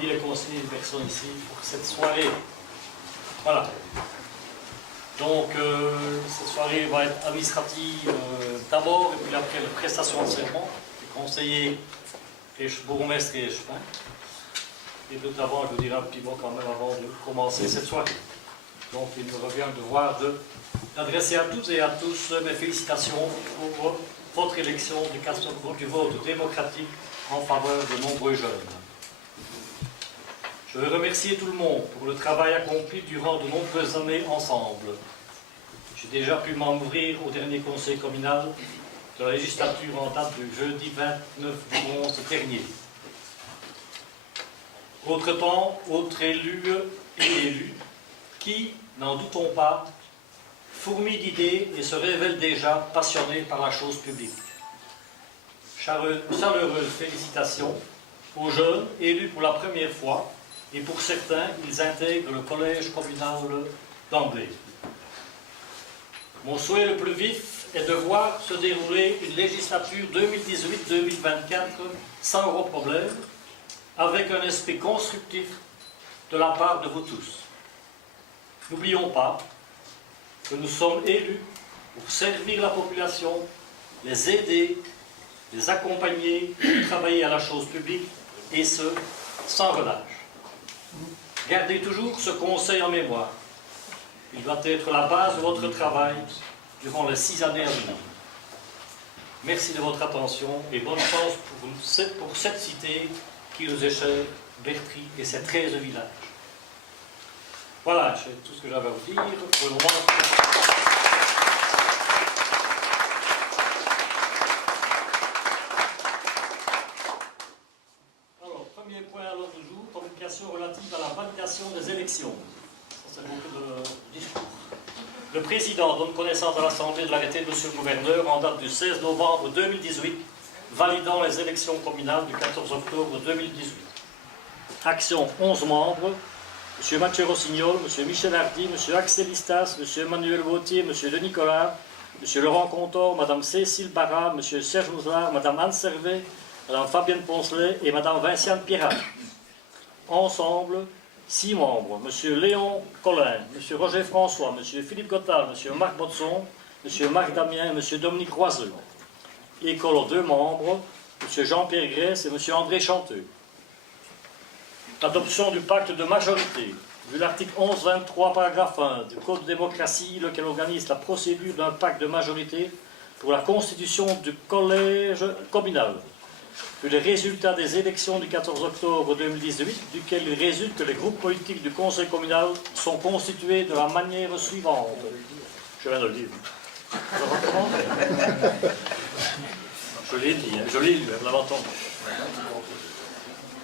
Il est conseillé une personne ici pour cette soirée. Voilà. Donc, cette soirée va être administrative d'abord, et puis après la prestation de serment, les conseillers, les bourgmestres et échevins. Et notamment, je vous dirai un petit mot quand même avant de commencer cette soirée. Donc, il me revient le devoir d'adresser à toutes et à tous mes félicitations pour votre élection du vote démocratique en faveur de nombreux jeunes. Je veux remercier tout le monde pour le travail accompli durant de nombreuses années ensemble. J'ai déjà pu m'ouvrir au dernier conseil communal de la législature en date du jeudi 29 du 11 dernier. Autre-temps, autres élus et élus qui, n'en doutons pas, fourmillent d'idées et se révèlent déjà passionnés par la chose publique. Chaleureuse félicitations aux jeunes élus pour la première fois, et pour certains, ils intègrent le collège communal d'Amblay. Mon souhait le plus vif est de voir se dérouler une législature 2018-2024 sans gros problèmes, avec un esprit constructif de la part de vous tous. N'oublions pas que nous sommes élus pour servir la population, les aider, les accompagner, travailler à la chose publique, et ce, sans relâche. Gardez toujours ce conseil en mémoire. Il va être la base de votre travail durant les 6 années à venir. Merci de votre attention et bonne chance pour cette cité qui nous est chère, Bertry et ses 13 villages. Voilà, c'est tout ce que j'avais à vous dire. Pour le moment, alors, premier point à l'ordre du jour, communication relative à la validation des élections. Ça, c'est beaucoup de discours. Le président donne connaissance à l'Assemblée de l'arrêté de M. le gouverneur en date du 16 novembre 2018, validant les élections communales du 14 octobre 2018. Action 11 membres. M. Mathieu Rossignol, M. Michel Hardy, M. Axel Istas, M. Emmanuel Vautier, M. Denis Collard, M. Laurent Contor, Mme Cécile Barra, M. Serge Mouzard, Mme Anne Servet, Mme Fabienne Poncelet et Mme Vinciane Pierrat. Ensemble, 6 membres. M. Léon Collin, M. Roger François, M. Philippe Gottal, M. Marc Botson, M. Marc Damien et M. Dominique Roiseux. École 2 membres, M. Jean-Pierre Grèce et M. André Chanteux. Adoption du pacte de majorité, vu l'article 11-23, paragraphe 1 du Code de démocratie, lequel organise la procédure d'un pacte de majorité pour la constitution du collège communal. Vu les résultats des élections du 14 octobre 2018, duquel il résulte que les groupes politiques du conseil communal sont constitués de la manière suivante. Je viens de le dire. Je l'ai dit, je l'ai lu, vous l'avez entendu.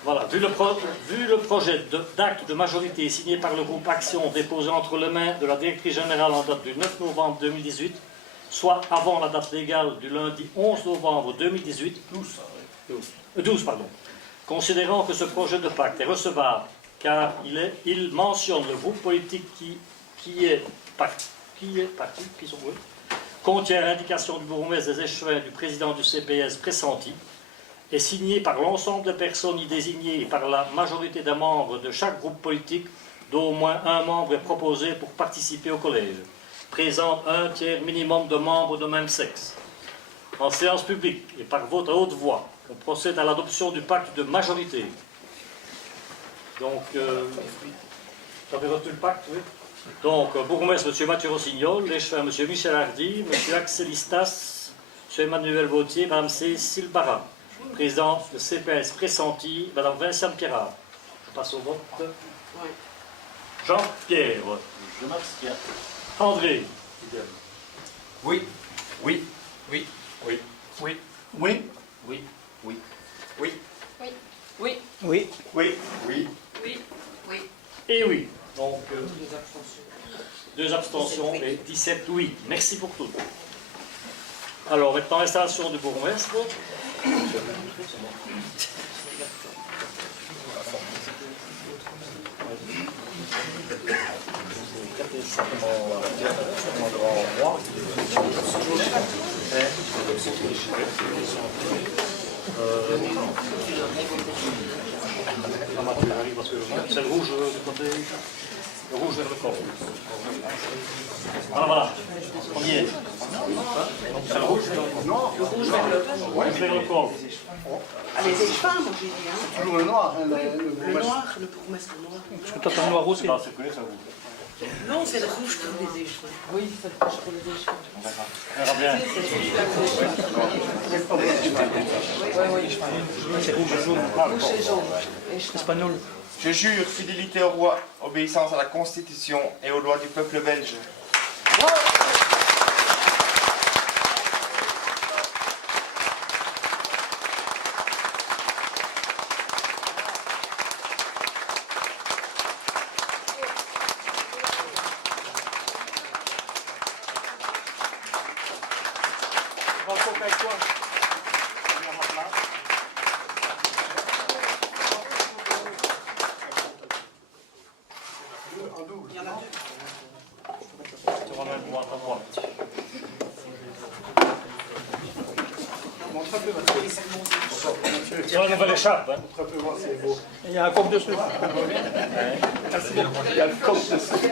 Voilà, vu le projet d'acte de majorité signé par le groupe Action déposé entre les mains de la directrice générale en date du 9 novembre 2018, soit avant la date légale du lundi 11 novembre 2018, 12, considérant que ce projet de pacte est recevable car il mentionne le groupe politique contient l'indication du bourgmestre des échevins du président du CPS pressenti, est signé par l'ensemble des personnes y désignées et par la majorité des membres de chaque groupe politique, d'au moins un membre est proposé pour participer au collège, présente un tiers minimum de membres de même sexe. En séance publique et par vote à haute voix, on procède à l'adoption du pacte de majorité. Donc, vous avez retenu le pacte, oui? Donc, bourgmestre, M. Mathieu Rossignol, l'échevin, M. Michel Hardy, M. Axel Istas, M. Emmanuel Vautier, Mme Cécile Barra. Président de CPS pressenti, Mme Vinciane Pierrat. Je passe au vote. Oui. Jean-Pierre. Je m'abstiens. André. Oui. Oui. Oui. Oui. Oui. Oui. Oui. Oui. Oui. Oui. Oui. Oui. Oui. Oui. Oui. Et oui. Donc, 2 abstentions et 17 oui. Merci pour tout. Alors, maintenant, installation du bourgmestre. C'est le rouge du côté. Le rouge vers le corps. Voilà, voilà. On y est. C'est le rouge vers le corps. Le rouge vers le... Rouge vers le corps. Ah, les échevins, moi j'ai dit. Hein. Toujours le noir. Hein, Le noir, le bourgmestre noir. Parce que toi, t'as le noir aussi. Là, c'est que c'est rouge. Non, c'est le rouge pour les échevins. Oui, c'est le rouge pour les échevins. On verra bien. C'est le rouge vers les échevins. C'est rouge et jaune. Rouge et jaune. Espagnol. Je jure fidélité au roi, obéissance à la Constitution et aux lois du peuple belge. Tu ramènes droite à droite. C'est la nouvelle écharpe. Hein. Il y a un coq dessus. Il y a le coq dessus.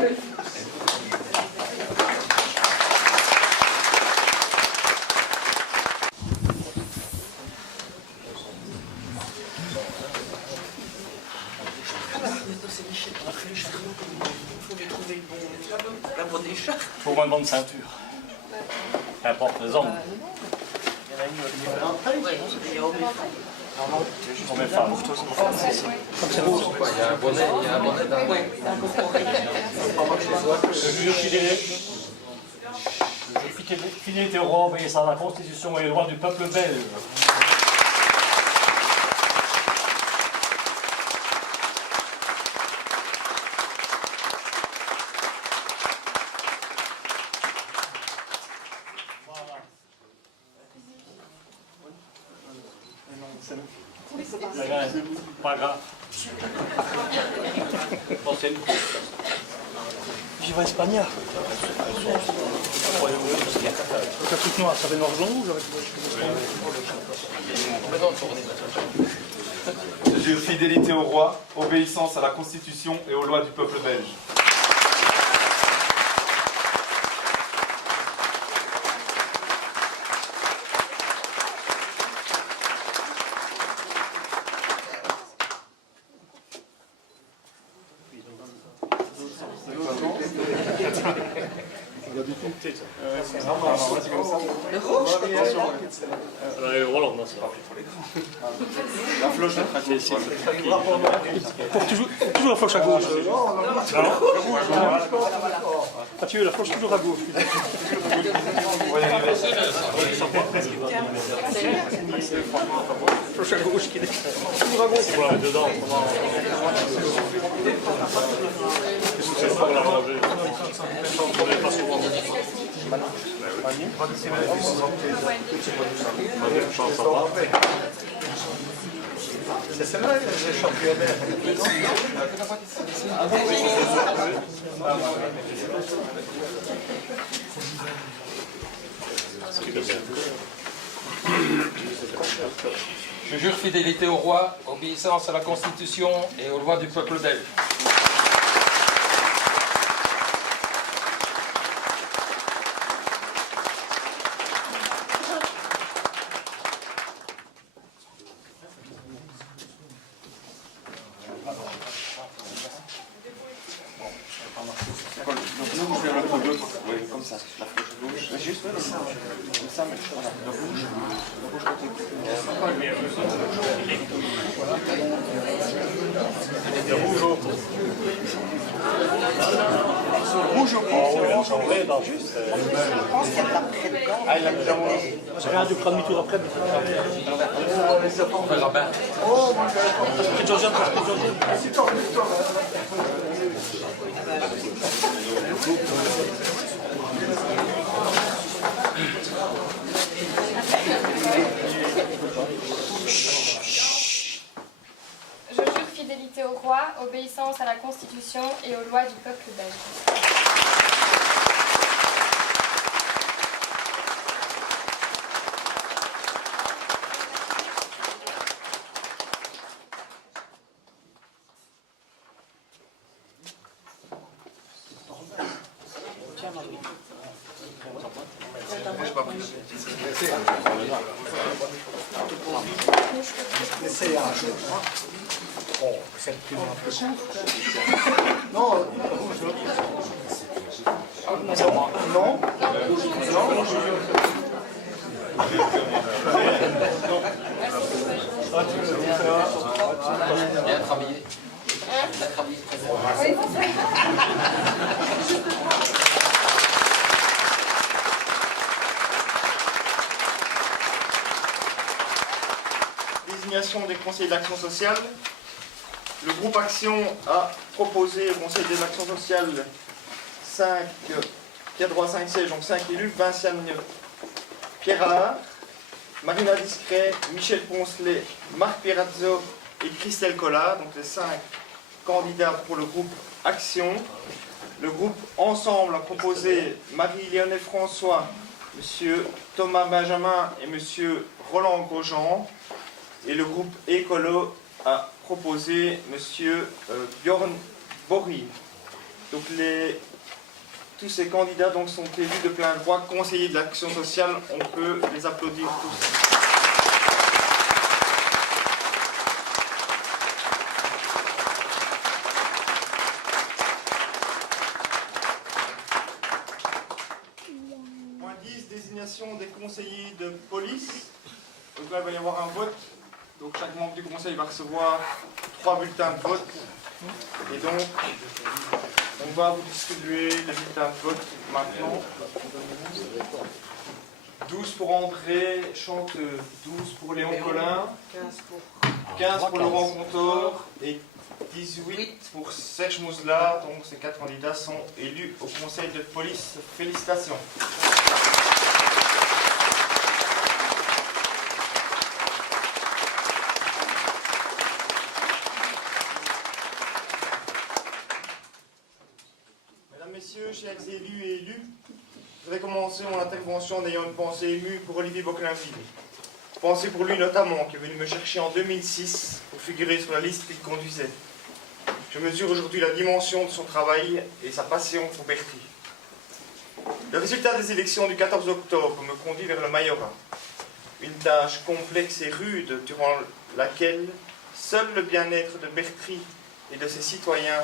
La bonne écharpe. Pour une bonne ceinture. Qu'importe les hommes. Pour mes femmes. C'est rouge. Je jure fidélité au roi, obéissant à la Constitution et aux lois du peuple belge. Pas grave. Viva España. Avec un truc noir, ça fait noir jaune rouge avec Je jure fidélité au roi, obéissance à la Constitution et aux lois du peuple belge. Le rouge. Voilà, ça. La floche de Faut toujours la floche à gauche. Mathieu, la floche toujours à gauche. Floche à gauche qui est toujours à gauche. Voilà, dedans, c'est pas la manger. On n'est pas souvent. C'est celle-là, les championnats. Je jure fidélité au roi, obéissance à la Constitution et aux lois du peuple belge. Oui, comme ça, la floche gauche. Juste comme ça, mais voilà. Le rouge côté. Le rouge au Rouge au bout. Oui, non, juste. Ah, il a mis dans mon... J'ai rien dû prendre demi-tour après. On verra bien. C'est Georgian, c'est Georgian. Je jure fidélité au roi, obéissance à la Constitution et aux lois du peuple belge. Laissez un. Oh, c'est plus un peu. Non, non. Bien travaillé. Bien travaillé. Désignation des conseillers d'action sociale. Le groupe Action a proposé au conseil des actions sociales 5, qui a droit à 5 sièges, donc 5 élus, Vinciane Pierre Allard, Marina Discret, Michel Poncelet, Marc Pierrazzo et Christelle Collard, donc les 5 candidats pour le groupe Action. Le groupe Ensemble a proposé Marie-Léonelle François, M. Thomas Benjamin et M. Roland Grosjean. Et le groupe Écolo a proposé M. Bjorn Borry. Donc tous ces candidats donc, sont élus de plein droit, conseillers de l'action sociale. On peut les applaudir tous. Point 10, désignation des conseillers de police. Donc là, il va y avoir un vote. Donc chaque membre du conseil va recevoir 3 bulletins de vote. Et donc, on va vous distribuer les bulletins de vote maintenant. 12 pour André Chanteux, 12 pour Léon Collin, 15 pour Laurent Contor et 18 pour Serge Mouzla. Donc ces 4 candidats sont élus au conseil de police. Félicitations. Messieurs, chers élus et élues, je voudrais commencer mon intervention en ayant une pensée émue pour Olivier Bocquenville. Pensée pour lui notamment, qui est venu me chercher en 2006 pour figurer sur la liste qu'il conduisait. Je mesure aujourd'hui la dimension de son travail et sa passion pour Berthier. Le résultat des élections du 14 octobre me conduit vers le majorat. Une tâche complexe et rude durant laquelle seul le bien-être de Berthier et de ses citoyens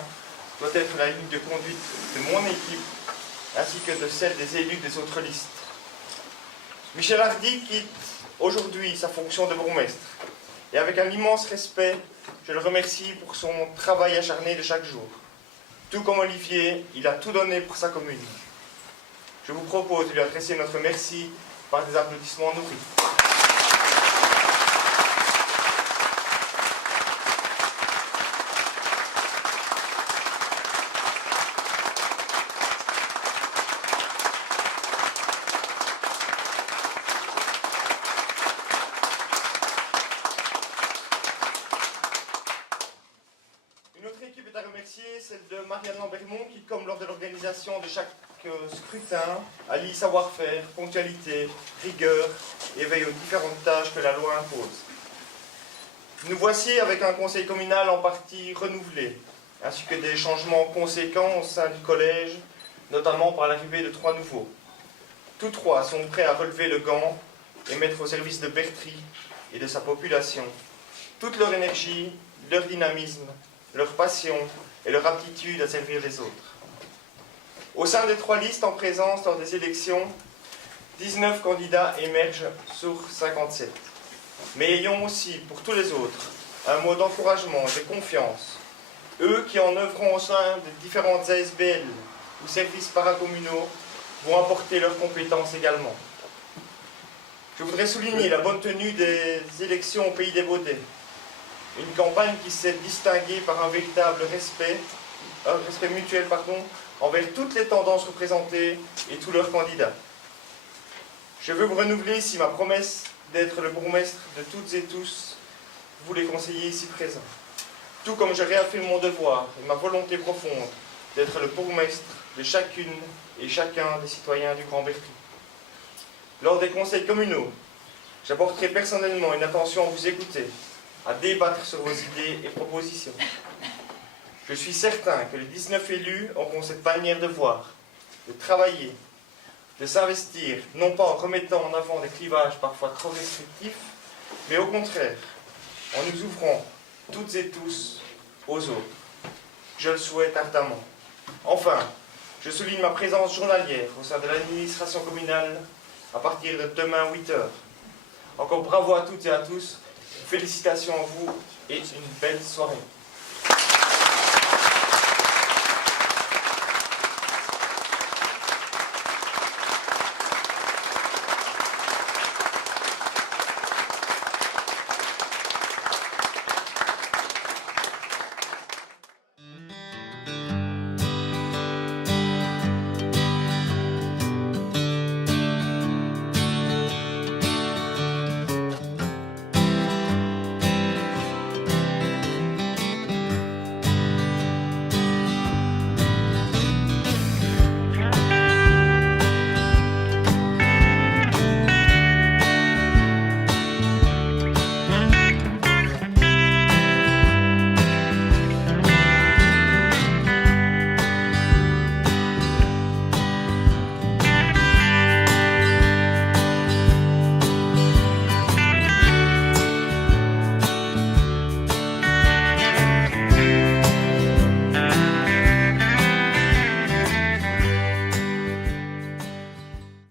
doit être la ligne de conduite de mon équipe ainsi que de celle des élus des autres listes. Michel Hardy quitte aujourd'hui sa fonction de bourgmestre et avec un immense respect, je le remercie pour son travail acharné de chaque jour. Tout comme Olivier, il a tout donné pour sa commune. Je vous propose de lui adresser notre merci par des applaudissements nourris. Celle de Marianne Lambermont qui, comme lors de l'organisation de chaque scrutin, allie savoir-faire, ponctualité, rigueur et veille aux différentes tâches que la loi impose. Nous voici avec un conseil communal en partie renouvelé, ainsi que des changements conséquents au sein du collège, notamment par l'arrivée de 3 nouveaux. Tous 3 sont prêts à relever le gant et mettre au service de Berthier et de sa population toute leur énergie, leur dynamisme, leur passion et leur aptitude à servir les autres. Au sein des 3 listes en présence lors des élections, 19 candidats émergent sur 57. Mais ayons aussi, pour tous les autres, un mot d'encouragement et de confiance. Eux qui, en œuvrant au sein des différentes ASBL ou services paracommunaux vont apporter leurs compétences également. Je voudrais souligner la bonne tenue des élections au Pays des Baudets. Une campagne qui s'est distinguée par un véritable respect mutuel envers toutes les tendances représentées et tous leurs candidats. Je veux vous renouveler ici ma promesse d'être le bourgmestre de toutes et tous, vous les conseillers ici présents. Tout comme je réaffirme mon devoir et ma volonté profonde d'être le bourgmestre de chacune et chacun des citoyens du Grand Berthoud. Lors des conseils communaux, j'apporterai personnellement une attention à vous écouter, à débattre sur vos idées et propositions. Je suis certain que les 19 élus auront cette manière de voir, de travailler, de s'investir, non pas en remettant en avant des clivages parfois trop restrictifs, mais au contraire, en nous ouvrant toutes et tous aux autres. Je le souhaite ardemment. Enfin, je souligne ma présence journalière au sein de l'administration communale à partir de demain 8h. Encore bravo à toutes et à tous, félicitations à vous et une belle soirée.